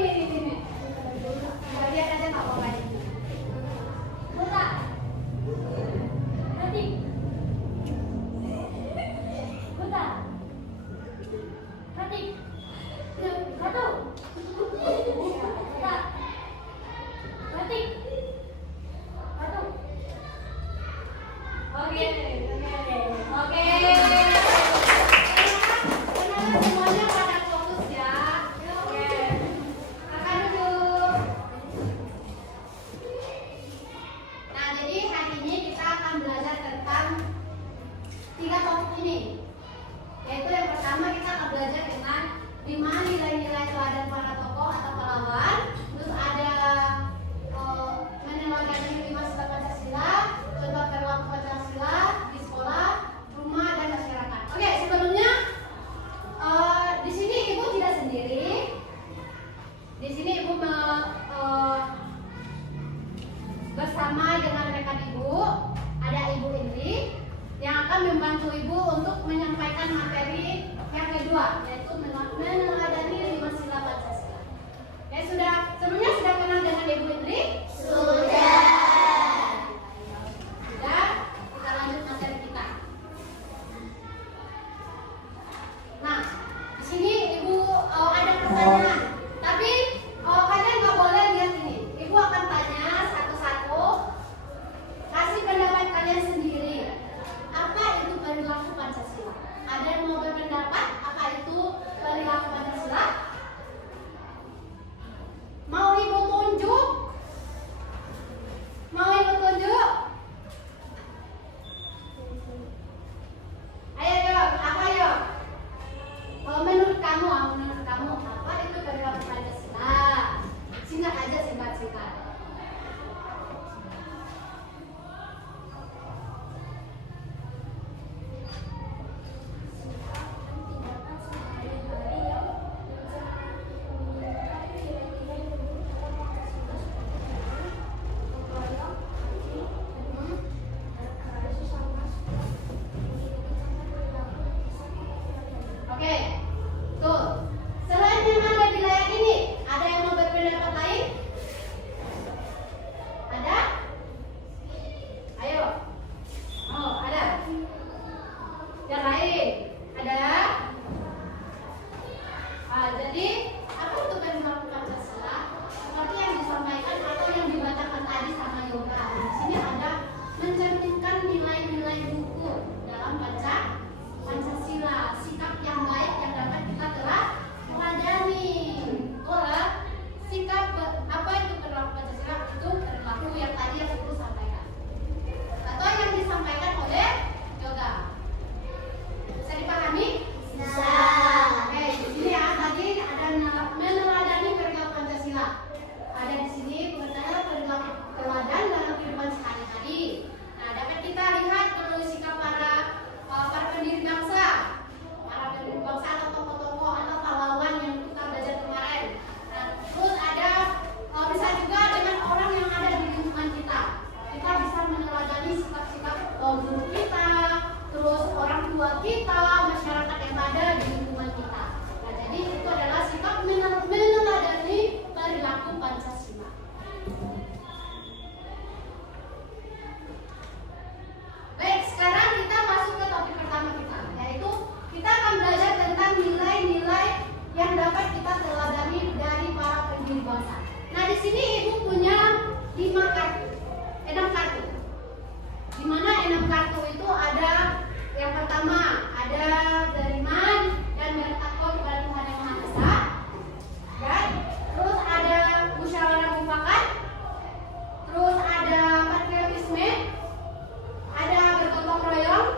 ini. Kita lihat aja nggak apa-apa ini. Buka. Nanti. Buka. Nanti. Satu. Buka. Nanti. Satu. Oke. Oke. Semuanya pada fokus ya. Oke. Makan dulu. Nah, jadi hari ini kita akan belajar tentang 3 topik ini. Yaitu yang pertama kita akan belajar tentang 5 nilai-nilai teladan para tokoh atau pahlawan. Terus ada meneladani 5 sila Pancasila, contoh perilaku Pancasila di sekolah, rumah, dan masyarakat. Oke, sebelumnya di sini ibu tidak sendiri. Di sini ibu bersama dengan rekan ibu, ada Ibu Indri yang akan membantu ibu untuk menyampaikan materi yang kedua, yaitu meneladani 5 sila Pancasila. Oke, sebelumnya sudah kenal dengan Ibu Indri? Sudah. Kita lanjut materi kita. Nah, di sini ibu ada pertanyaan, tapi kalian nggak boleh lihat ini. Ibu akan tanya satu-satu, kasih pendapat kalian sendiri. Apa itu perilaku Pancasila? Ada yang mau berpendapat apa itu perilaku Pancasila? Mau ibu tunjuk? Mau ibu tunjuk? Ayo, apa yo? Menurut kamu apa itu perilaku Pancasila? Singkat aja, singkat. Oke, tuh. Selain yang ada di layar ini, ada yang mau berpendapat lain? Ada? Ayo. Oh, ada. Yang lain? Ada? Jadi apa itu perilaku Pancasila? Seperti yang disampaikan atau yang dibacakan tadi sama Yoga. Di sini ada mencerminkan nilai-nilai luhur dalam Pancasila, sikap yang baik yang dapat kita teladani. Sikap apa itu perilaku Pancasila? Itu perilaku yang tadi yang aku sampaikan atau yang disampaikan oleh Yoga. Bisa dipahami? Bisa. Oke, di sini ya tadi ada meneladani perilaku Pancasila. Ada di sini pengertian perilaku teladan dalam kehidupan sehari-hari. Nah, dapat kita lihat melalui sikap para pendiri bangsa atau tokoh-tokoh atau pahlawan yang kita belajar kemarin. Nah, terus ada bisa juga dengan orang yang ada di lingkungan kita. Kita bisa meneladani sikap-sikap guru kita, terus orang tua kita, masyarakat yang ada di lingkungan kita. Nah, jadi itu adalah sikap meneladani perilaku Pancasila. Baik, sekarang kita masuk ke topik pertama kita, yaitu kita akan belajar tentang nilai-nilai yang dapat kita teladani dari para pendiri bangsa. Nah, di sini ibu punya 6 kartu. Di mana 6 kartu itu ada yang pertama ada beriman dan bertakwa kepada Tuhan Yang Maha Esa. Dan terus ada musyawarah mufakat. Terus ada patriotisme. Ada bergotong royong,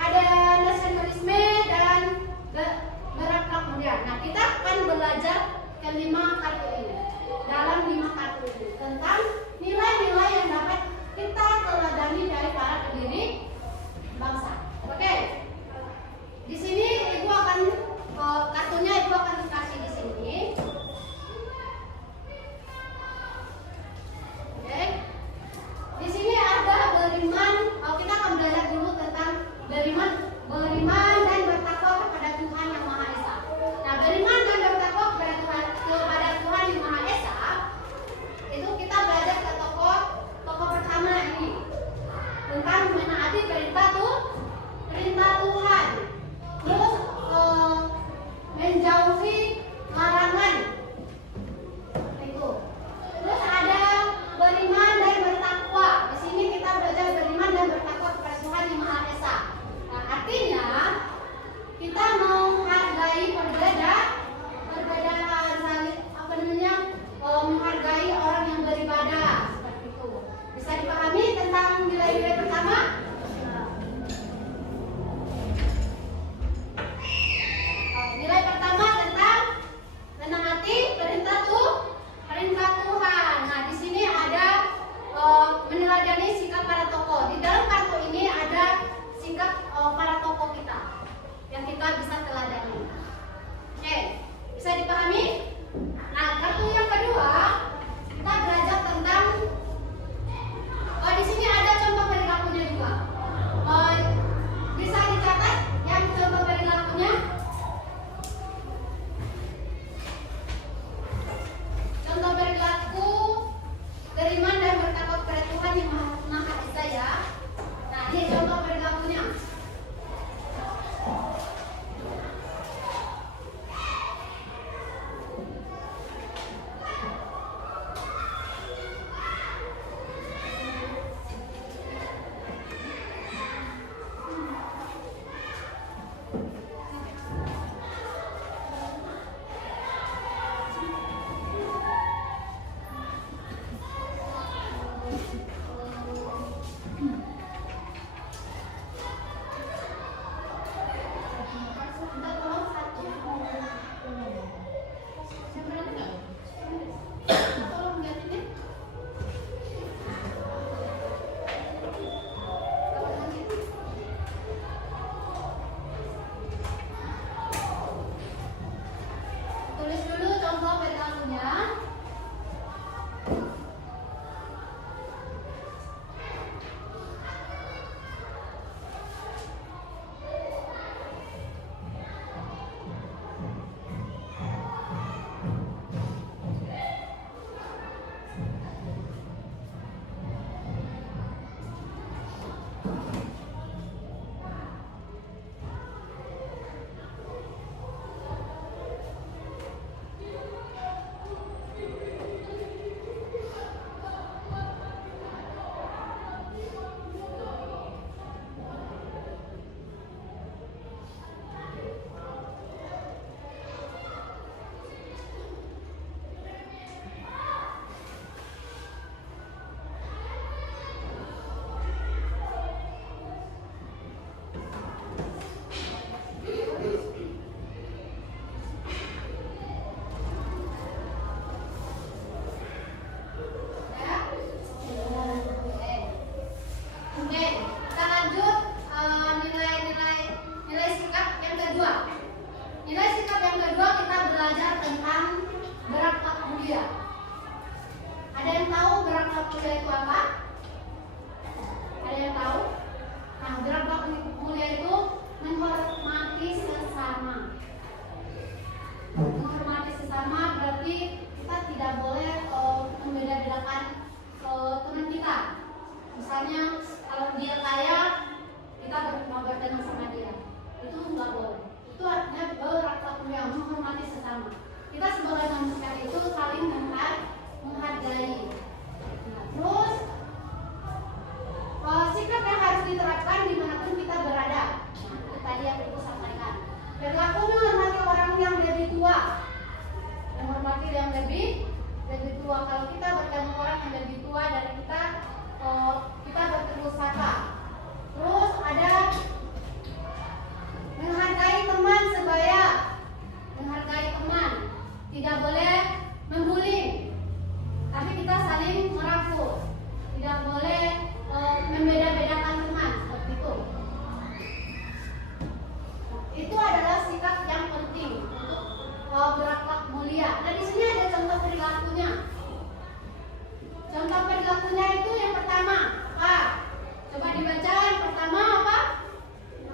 ada nasionalisme dan berakhlak mulia. Nah, kita akan belajar ke-5 kartu ini. Dalam 5 kartu ini tentang nilai-nilai yang dapat kita teladani dari para pendiri bangsa. Oke. menghormati sesama. Kita sebagai manusia itu saling menghargai. Nah, terus sikap yang harus diterapkan dimanapun kita berada. Nah, itu tadi yang Ibu sampaikan. Berlaku menghormati orang yang lebih tua. Menghormati yang lebih tua. Kalau kita bertemu orang yang lebih tua dari kita, kita berterus sapa. Terus ada menghargai teman sebaya. Menghargai teman, tidak boleh membuli, tapi kita saling merangkul. Tidak boleh membeda-bedakan teman seperti itu. Itu adalah sikap yang penting untuk berakhlak mulia. Dan di sini ada contoh perilakunya. Contoh perilakunya itu yang pertama apa? Coba dibaca. Yang pertama apa?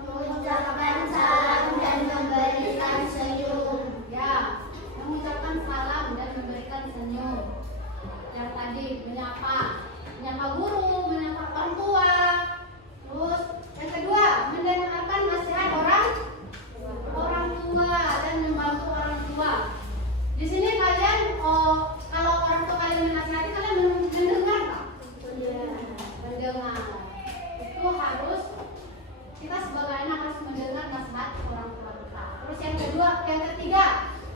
Mengucapkan salam dan memberikan senyum. Ya, mengucapkan salam dan memberikan senyum. Yang tadi menyapa guru, menyapa orang tua. Terus yang kedua, mendengarkan nasihat orang tua dan membantu orang tua. Di sini kalian kalau orang tua kalian menasihati, kalian mendengar tak? Mendengar. Itu harus, kita sebagai anak harus mendengar nasihat orang tua kita. Terus yang ketiga,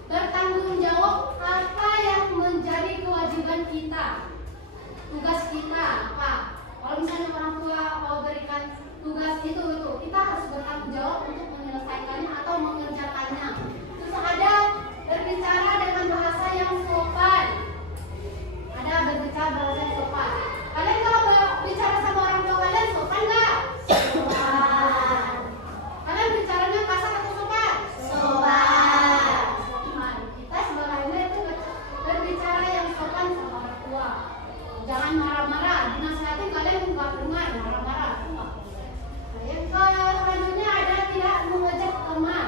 bertanggung jawab apa yang menjadi kewajiban kita. Tugas kita apa? Kalau misalnya orang tua mau berikan tugas itu, kita harus bertanggung jawab untuk menyelesaikannya atau mengerjakannya. Terus ada berbicara dengan bahasa yang sopan. Ada berbicara bahasa yang sopan. Kalian kalau bicara sama orang tua kalian sopan nggak? Sopan. Kalian bicaranya kasar atau sopan? Sopan. Kita sebagai anak itu berbicara yang sopan sama orang tua. Jangan marah-marah. Dinasihatin kalian nggak dengar, marah-marah. Yang selanjutnya ada tidak mengejek teman.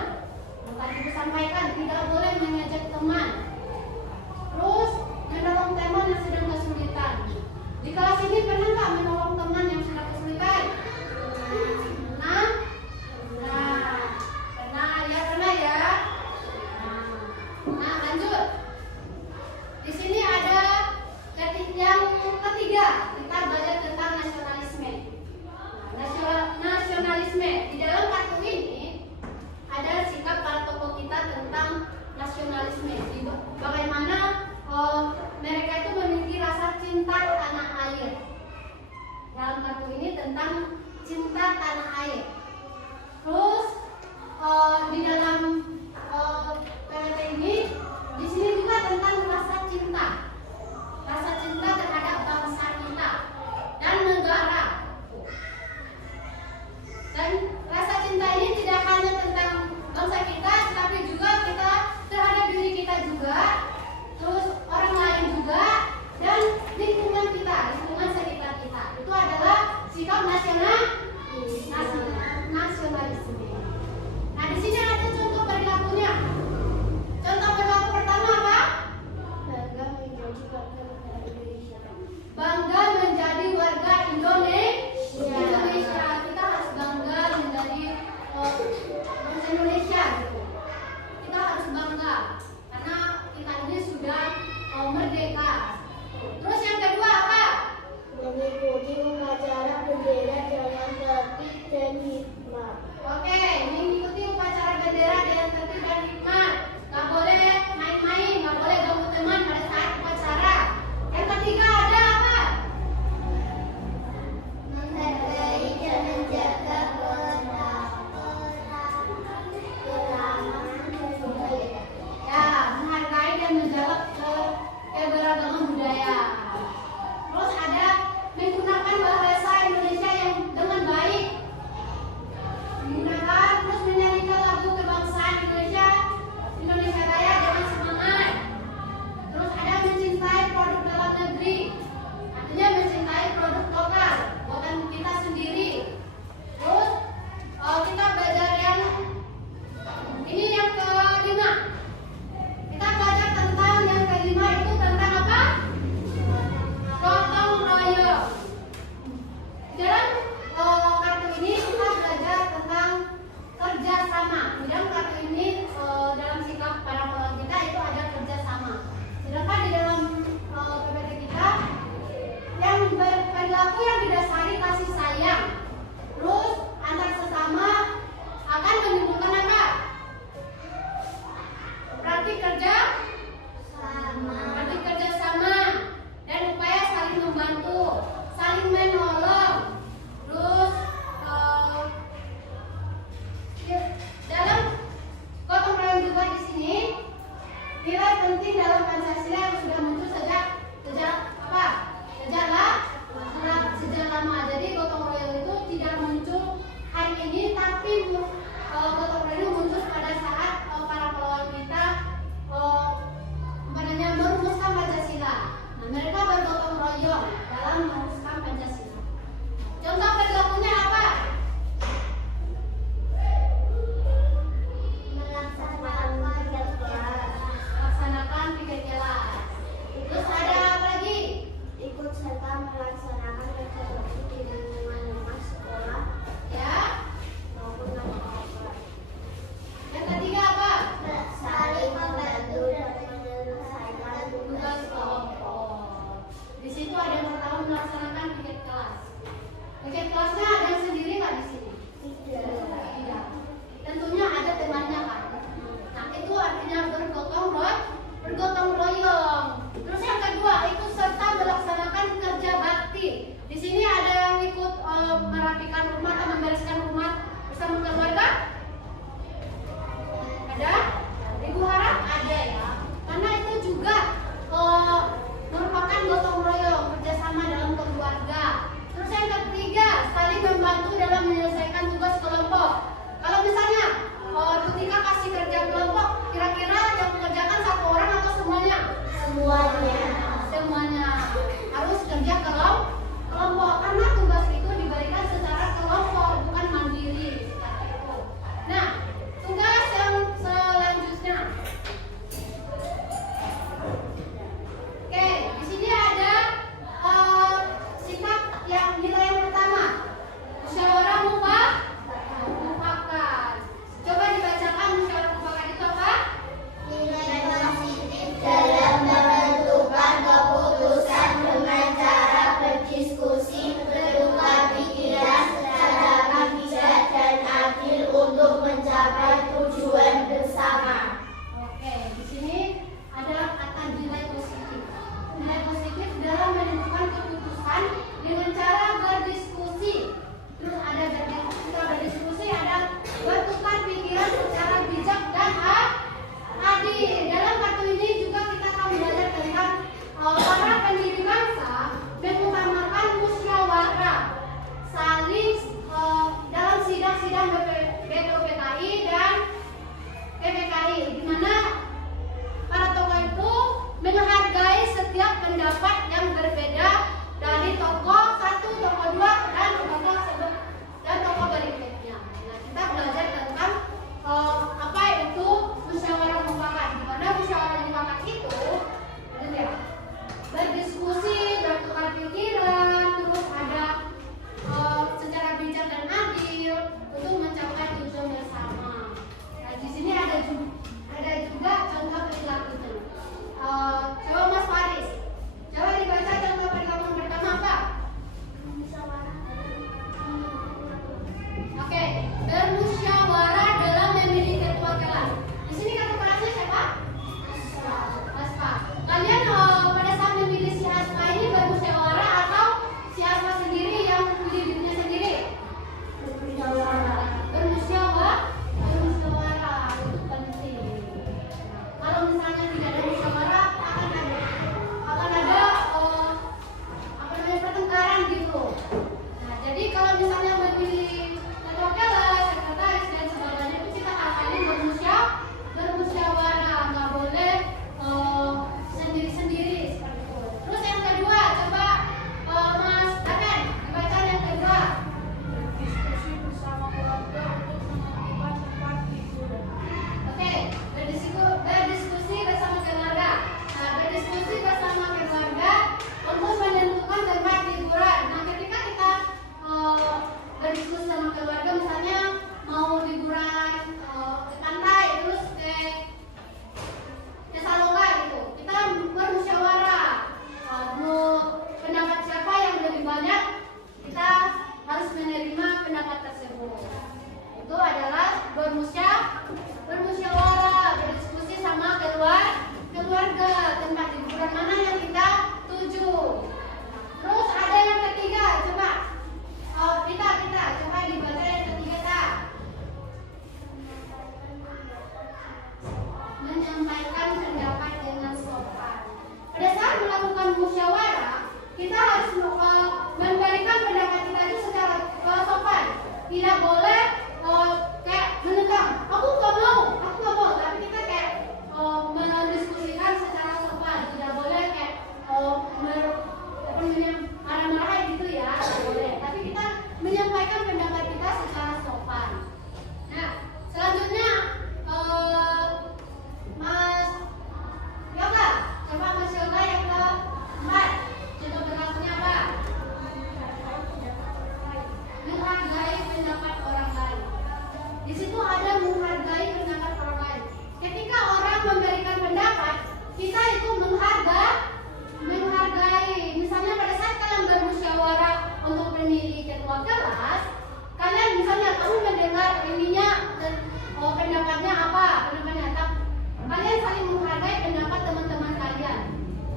kamu mendengar ininya dan pendapatnya apa, pendapatnya. Kalian saling menghargai pendapat teman-teman kalian.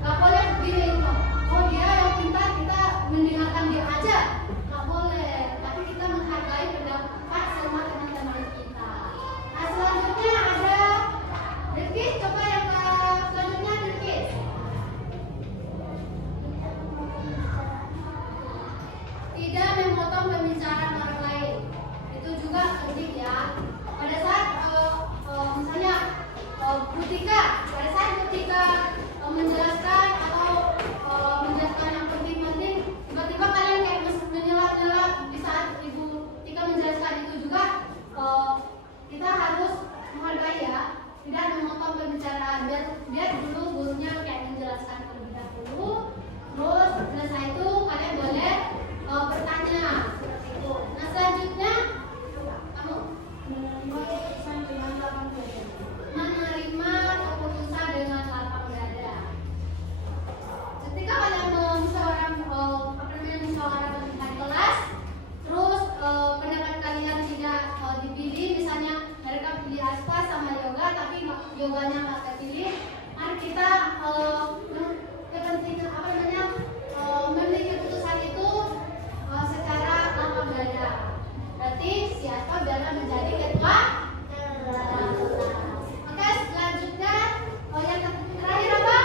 Gak boleh begini, oh dia yang pintar kita mendengarkan dia aja. Gak boleh, tapi kita menghargai pendapat semua teman-teman kita. Nah selanjutnya ada Dirkis, coba yang selanjutnya Dirkis. Tidak memotong pembicaraan orang lain. Itu juga penting ya. Pada saat misalnya Butika, pada saat Butika menjelaskan atau menjelaskan yang penting-penting, tiba-tiba kalian kayak menyela-nyela di saat Ibu Tika menjelaskan itu juga kita harus menghargai ya, tidak memotong pembicaraan. Biar dulu gurunya kayak menjelaskan terlebih dahulu, terus selesai itu kalian boleh bertanya seperti itu. Nah selanjutnya kamu menerima keputusan dengan lapang dada. Ketika kalian musyawarah di kelas, terus pendapat kalian tidak dipilih, misalnya mereka pilih Aspa sama yoga, tapi yoganya nggak kepilih, mari kita kepentingan memiliki keputusan itu secara lapang dada. Berarti si Aspa biarlah menjadi ketua. Oke, selanjutnya yang terakhir apa?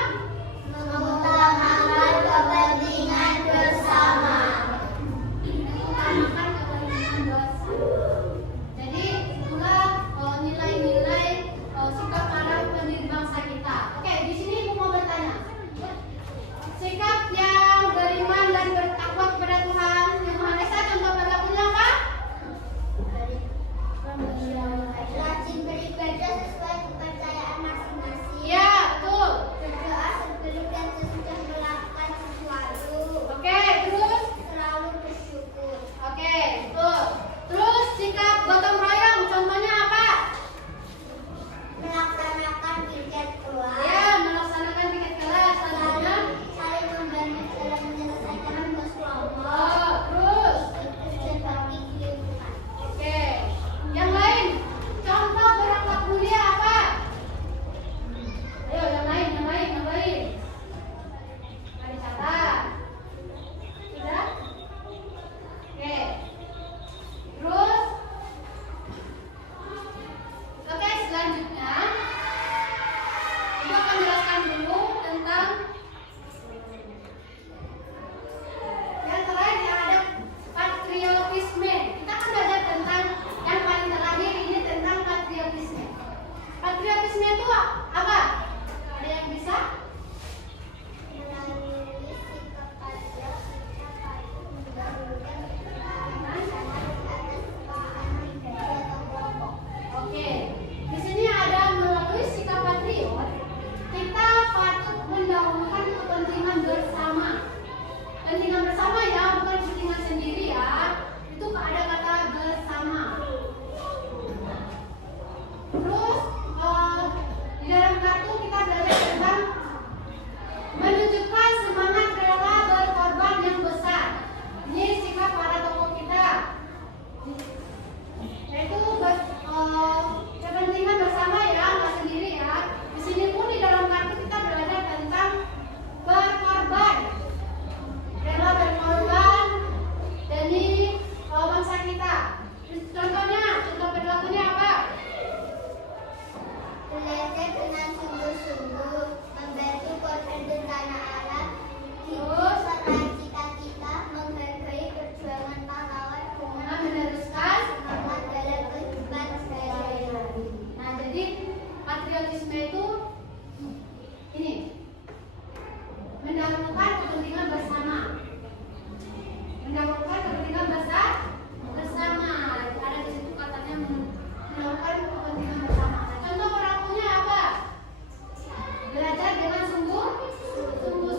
Mengutamakan kepentingan bersama. Mengutamakan kepentingan bersama. Jadi itulah nilai-nilai sikap para pendiri bangsa kita. Oke, di sini Ibu mau bertanya. Sikap yang beriman dan bertakwa kepada Tuhan Yang Maha Esa, contoh berlakunya apa? Rajin beribadah sesuai kepercayaan masing-masing. Iya, betul. Berdoa sebelum dan sesudah melakukan sesuatu. Oke, terus? Selalu bersyukur. Oke, betul. Terus sikap gotong royong, contohnya apa? Melaksanakan piket kelas. Ya, melaksanakan piket kelas. Selanjutnya, Saling membantu dalam menyelesaikan tugas kelompok. oh, terus? Dan berbagi keilmuan. Oke, yang lain. Contoh berangkat kuliah apa? Ayo, yang lain. Mari catat. Sudah? Oke. Terus? Oke, selanjutnya Ibu akan jelaskan dulu tentang yang terakhir yang ada patriotisme. Kita kan belajar tentang yang paling terakhir ini tentang patriotisme. Patriotisme itu apa? Ada yang bisa? Melalui sikap patriot, kita paling mendahulukan kepentingan atas kepentingan pribadi atau kelompok. Oke. Di sini ada melalui sikap patriot, kita patut mendahulukan kepentingan bersama. Kepentingan bersama ya, bukan kepentingan sendiri ya. Itu ada kata bersama. Terus di dalam kartu kita belajar tentang menunjukkan semangat rela berkorban yang besar. Ini sikap para tokoh kita. Yaitu kepentingan bersama ya, nggak sendiri ya. Di sini pun di dalam kartu kita belajar tentang berkorban, rela berkorban demi bangsa kita. Contohnya, contoh berlakunya apa? Belajar dengan sungguh-sungguh, membantu korban bencana alam, hidup meraih cita-cita, menghargai perjuangan pahlawan dengan Meneruskan. semangat dalam kehidupan sehari-hari. Nah, jadi patriotisme itu ini mendahulukan kepentingan bersama. Mendahulukan kepentingan bersama. Ada di situ katanya mendahulukan kepentingan bersama. Nah, contoh berlakunya apa? Belajar dengan sungguh-sungguh.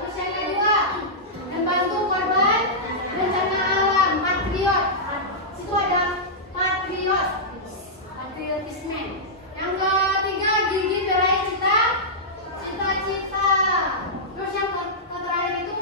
Terus yang kedua, membantu korban bencana alam, patriot. Situ ada patriotisme. Yang ketiga, gigih meraih cita-cita. Terus yang terakhir itu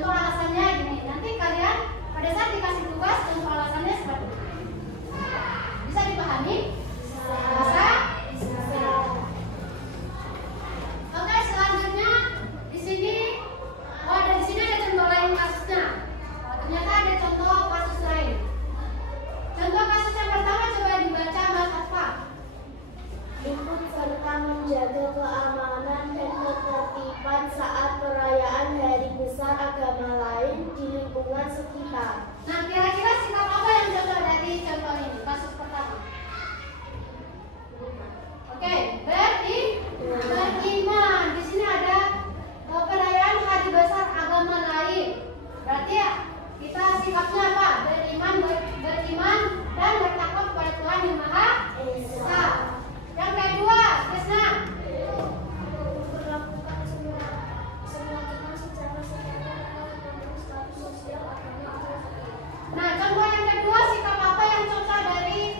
Contoh alasannya gini. Nanti kalian pada saat dikasih tugas, contoh alasannya seperti ini. Bisa dipahami? Bisa? Oke, selanjutnya di sini di sini ada contoh lain kasusnya. Ternyata ada contoh kasus lain. Contoh kasus yang pertama coba dibaca Mas Atfa. Ikut serta menjaga keamanan dan ketertiban saat perayaan hari besar agama lain di lingkungan sekitar. Nah, kira-kira sikap apa yang contoh dari contoh ini? Kasus pertama. Oke, beriman. Di sini ada perayaan hari besar agama lain. Berarti ya, kita sikapnya apa? Beriman dan bertakwa kepada Tuhan yang Maha Esa. Yang kedua, Krisna. Memperlakukan semua teman secara setara dengan status sosial agama atau Nah, contoh yang kedua sikap apa yang contoh dari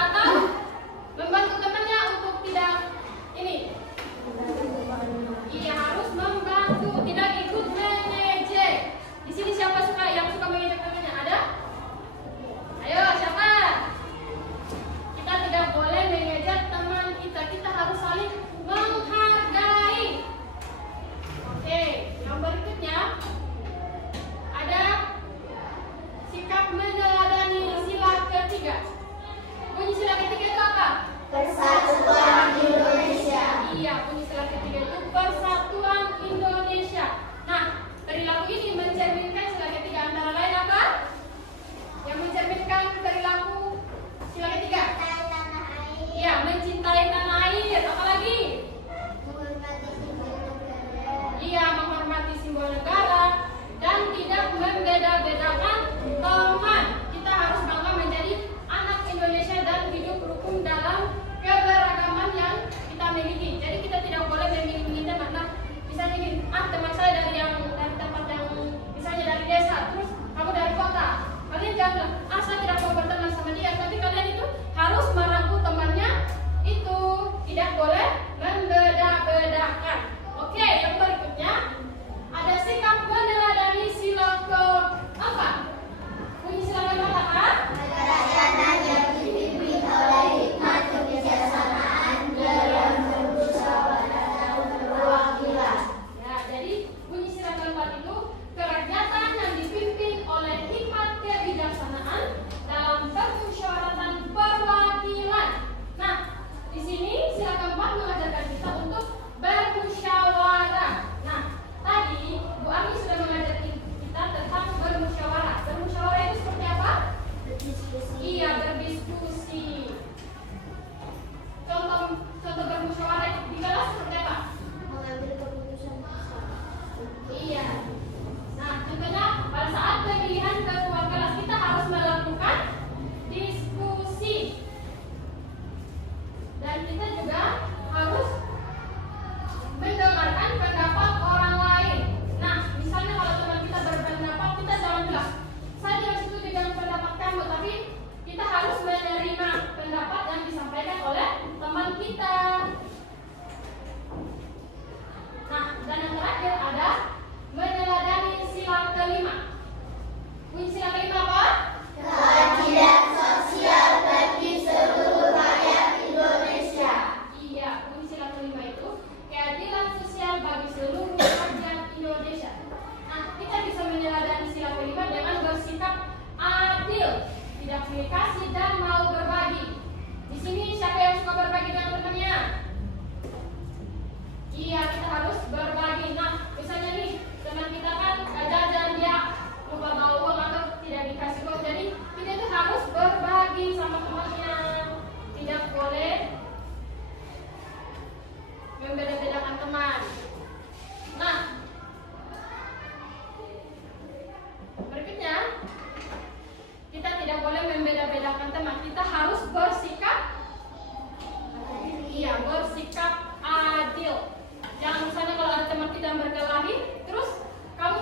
atau membantu temannya untuk tidak ini. Iya, harus membantu, tidak ikut mengejek. Di sini siapa yang suka mengejek temannya? Ada? Ayo, siapa? Kita tidak boleh mengejek teman kita. Kita harus saling menghargai. Oke, yang berikutnya ada sikap meneladani sila ketiga. Bunyi sila ketiga itu apa? Persatuan Indonesia. Iya, bunyi sila ketiga itu Persatuan Indonesia. Nah, perilaku ini mencerminkan sila ketiga antara lain apa? Yang mencerminkan perilaku sila ketiga? Mencintai tanah air. Iya, mencintai tanah air. Apa lagi? Menghormati simbol negara. Iya, menghormati simbol negara dan tidak membeda-bedakan teman. Kita harus bangga menjadi anak Indonesia dan hidup rukun dalam keberagaman yang kita miliki. Jadi kita tidak boleh memilih teman. Nah, misalnya gini, teman saya dari tempat yang misalnya dari desa, terus kamu dari kota. Kalian jangan bilang, saya tidak mau berteman sama dia. Tapi kalian itu harus merangkul temannya. Itu tidak boleh membeda-bedakan. Oke, yang berikutnya ada sikap meneladani sila keempat. Bunyi sila keempat apa? Kerajaan yang dipimpin oleh hikmat kebijaksanaan dalam bermusyawarah dan perwakilan. Ya, jadi bunyi sila keempat itu kerajaan yang dipimpin oleh hikmat kebijaksanaan dalam permusyawaratan perwakilan. Nah, di sini sila keempat mengajarkan kita untuk bermusyawarah. Nah, tadi Bu Ami sudah mengajarkan kita tentang bermusyawarah. Bermusyawarah itu seperti apa? Berdiskusi. Iya, berdiskusi. Contoh bermusyawarah itu di kelas seperti apa? Mengambil keputusan bersama. Iya. Nah, contohnya pada saat pemilihan ketua kelas kita harus melakukan diskusi. Dan kita juga harus mendengarkan pendapat orang lain. Nah, misalnya kalau teman kita berpendapat, kita jangan bilang, saya tidak setuju dengan pendapat kamu, tapi kita harus menerima pendapat yang disampaikan oleh teman kita. Nah, dan yang terakhir ada meneladani sila kelima. Bunyi sila kelima apa? Keadilan sosial bagi seluruh rakyat Indonesia. Iya, bunyi sila kelima itu keadilan sosial bagi seluruh rakyat Indonesia. Nah, kita bisa meneladani sila kelima dengan bersikap adil, tidak pilih kasih dan mau berbagi. Di sini siapa yang suka berbagi dengan temannya? Iya, kita harus berbagi. Nah, misalnya nih, teman kita kan jajan dia lupa bawa uang atau tidak dikasih uang. Jadi kita itu harus berbagi sama temannya. Tidak boleh membeda-bedakan teman. Nah, berikutnya kita tidak boleh membeda-bedakan teman. Kita harus bersikap bersikap adil. Jangan misalnya kalau ada teman kita yang berkelahi, terus kamu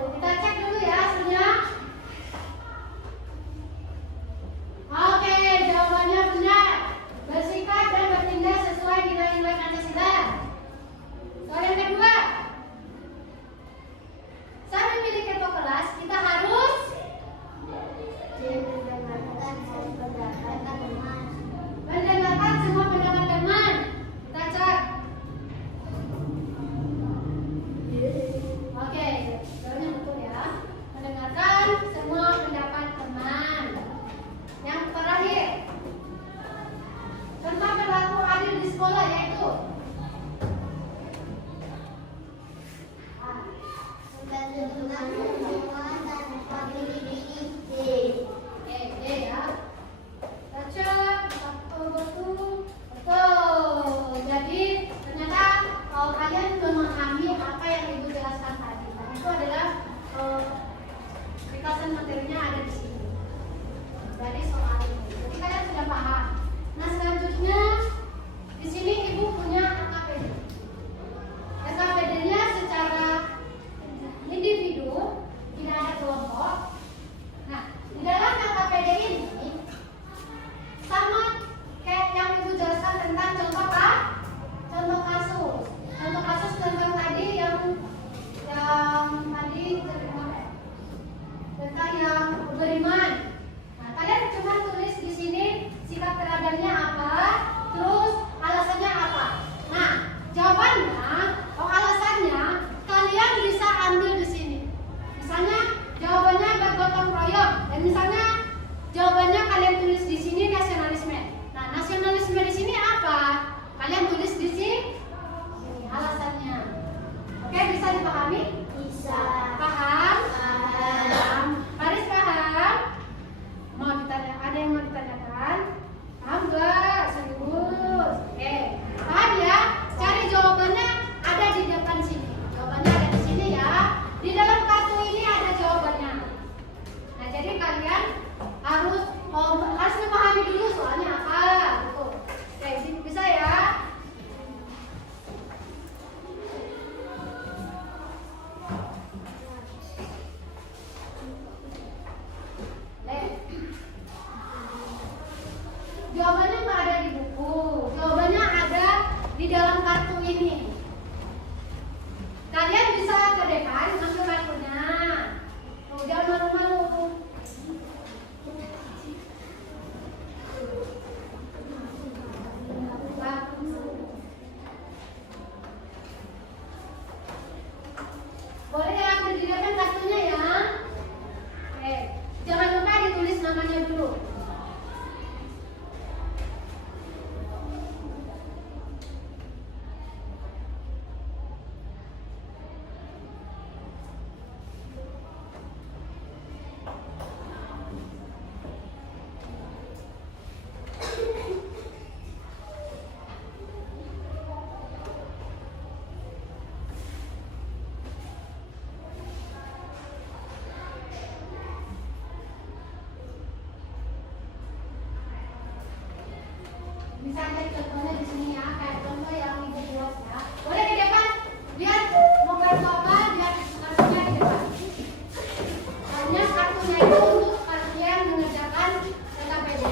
Kita cek dulu ya hasilnya. Oke, jawabannya benar. Bersikap dan bertindak sesuai nilai-nilai Pancasila. Soal yang kedua, saat memilih ketua kelas kita harus mendengarkan semua pendapat teman. Kita cek. Oke, jawabannya betul ya. Mendengarkan semua pendapat teman. Yang terakhir, tentang berlaku adil di sekolah yaitu betul. Jadi ternyata kalau kalian memahami apa yang ibu jelaskan tadi, itu adalah ringkasan materinya ada di sini. Dari soal ini. Jadi kalian sudah paham. Nah selanjutnya di sini ibu punya KKPD. KKPD-nya secara individu, tidak ada kelompok. Nah di dalam KKPD ini sama kayak yang ibu jelaskan tentang contoh apa? Contoh kasus. Contoh kasus tentang tadi yang tadi tentang yang beriman. Nah, kalian cuma tulis di sini sikap teladannya apa, terus alasannya apa. Nah, jawabannya, alasannya kalian bisa ambil di sini. Misalnya jawabannya bergotong royong, dan misalnya jawabannya kalian tulis di sini nasionalisme. Nah, nasionalisme di sini apa? Kalian tulis di sini alasannya. Oke, bisa dipahami? Bisa. Paham? Paham. Haris paham? Mau ditanya? Ada yang mau ditanyakan? Paham gak? Serius? Oke. Paham ya? Cari jawabannya ada di depan sini. Jawabannya ada di sini ya. Di dalam kartu ini ada jawabannya. Nah, jadi kalian harus memahami dulu soalnya apa. Gitu. Oke, bisa ya? Jawabannya nggak ada di buku, jawabannya ada di dalam kartu ini. Kalian bisa ke depan ambil kartunya. Tuh, jangan malu-malu. Boleh ya ambil di depan kartunya ya. Oke, jangan lupa ditulis namanya dulu. Misalnya contohnya di sini ya, kayak contoh yang ibu buat ya. Boleh di depan, lihat mau kartu apa, lihat kartunya di depan. Hanya kartunya itu untuk kalian mengerjakan KKPD.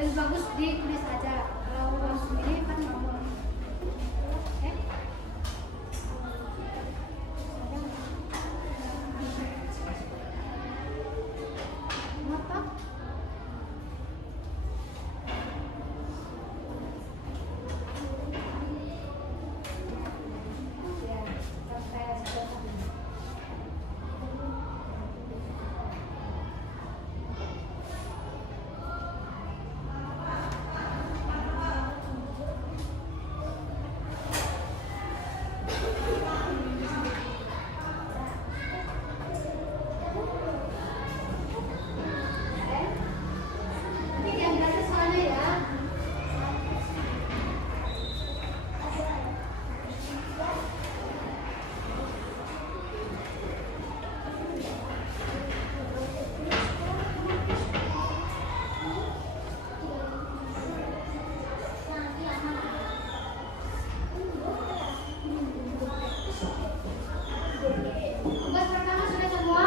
lebih bagus ditulis aja. Kalau ulang sendiri kan ngomong. Oke? Kenapa? Ya, sampai sederhana. Nanti diambil soalnya ya. Tugas pertama sudah semua?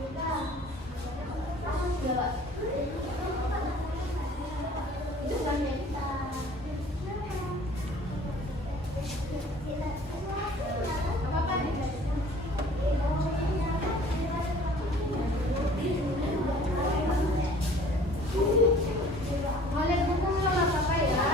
Itu banyak kita. Apa-apa nih? Mau lihat buku nggak apa-apa ya?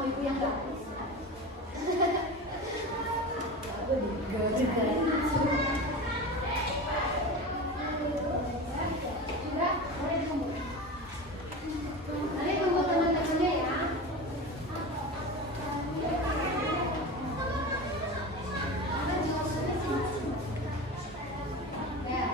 mau ibu yang gabung? Sudah, boleh ditunggu. Nanti tunggu teman-temannya ya. Ya.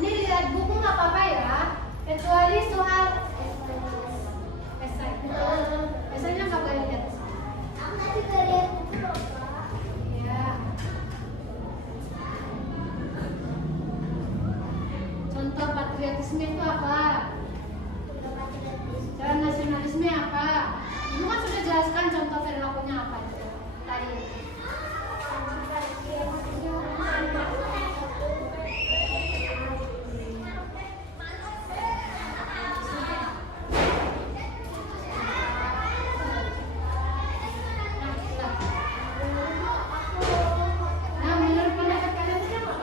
Ini dilihat buku nggak apa-apa ya, kecuali soal esai. Esainya nggak boleh lihat. Aku juga lihat buku Bapak. Ya. Contoh patriotisme itu apa? Dan nasionalisme apa? Ibu kan sudah jelaskan contoh perilakunya apa tadi. Nah, menurut pendapat kalian siapa?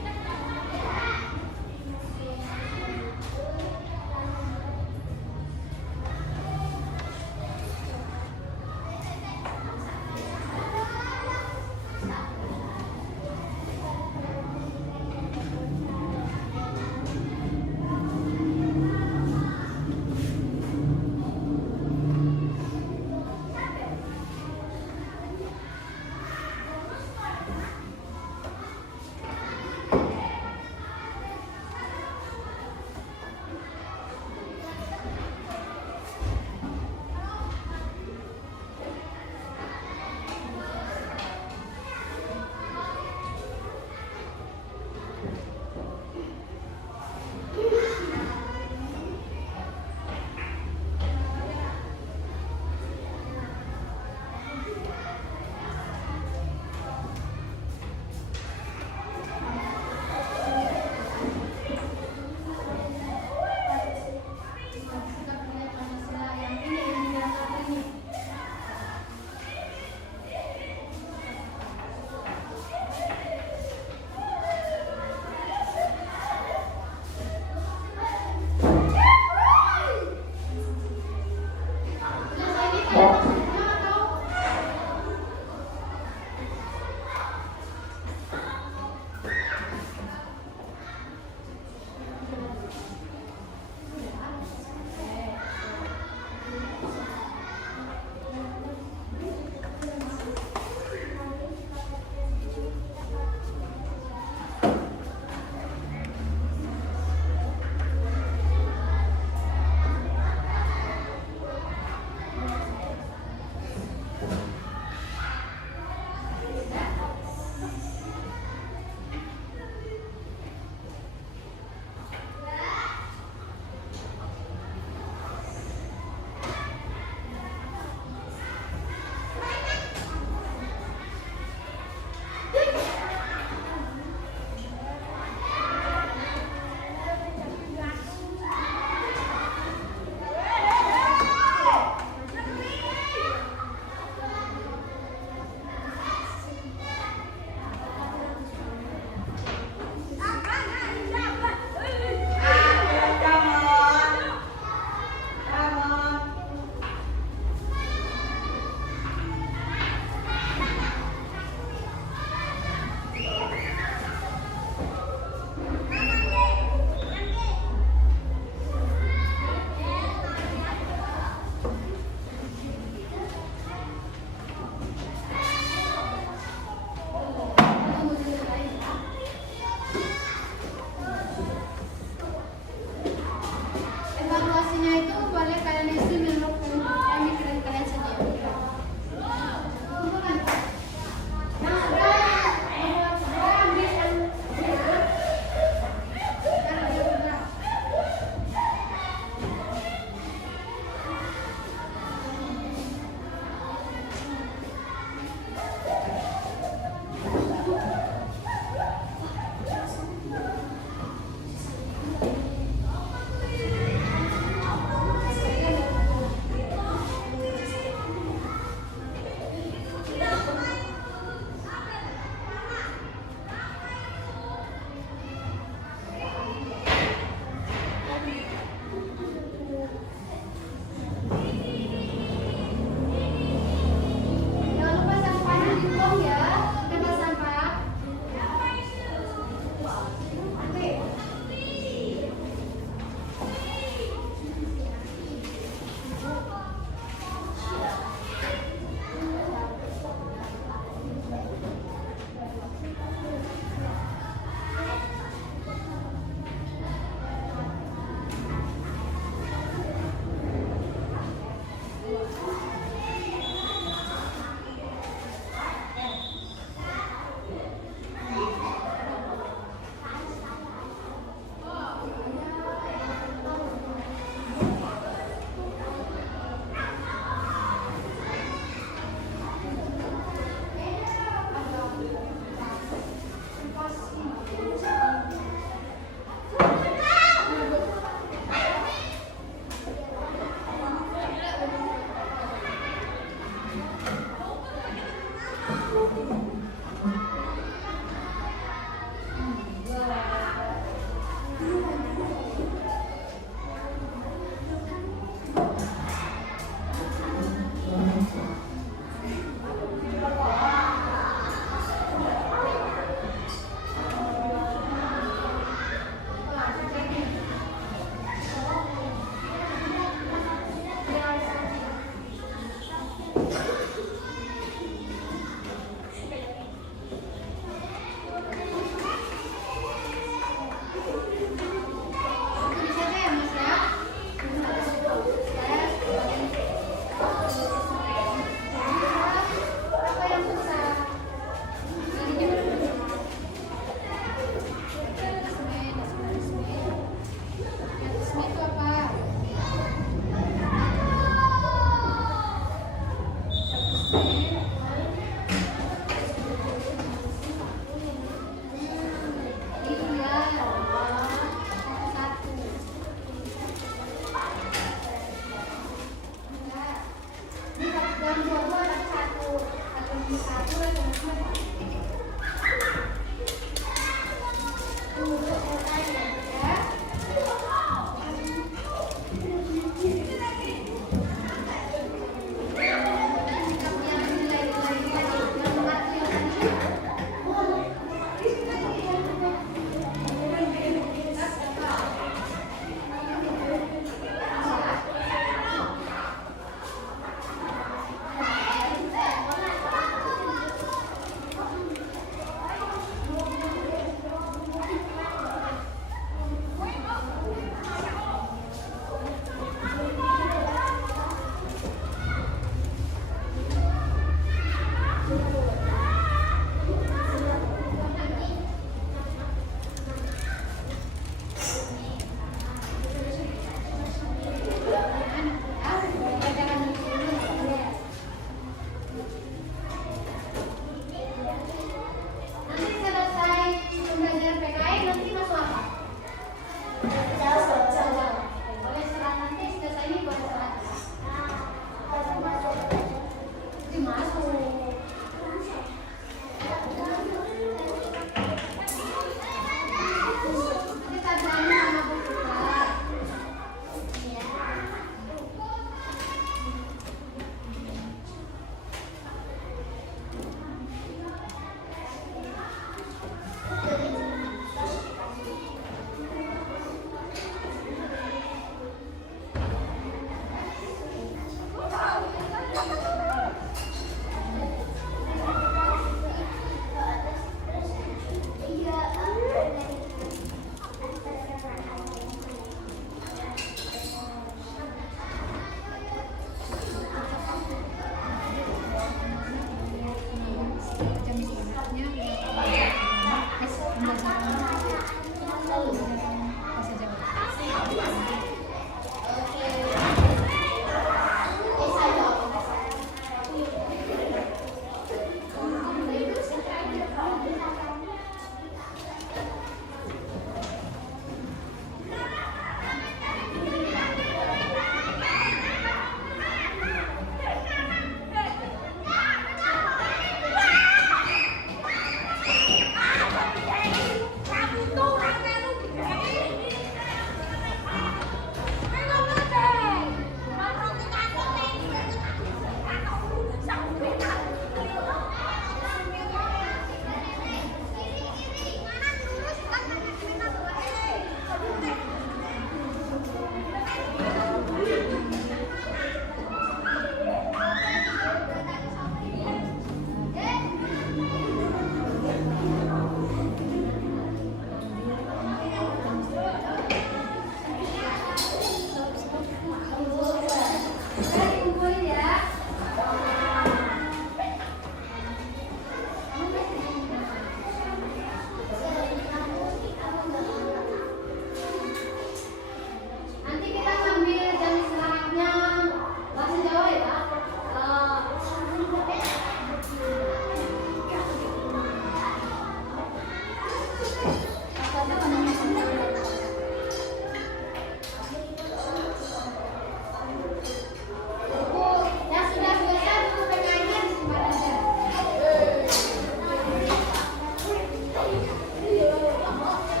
Oke.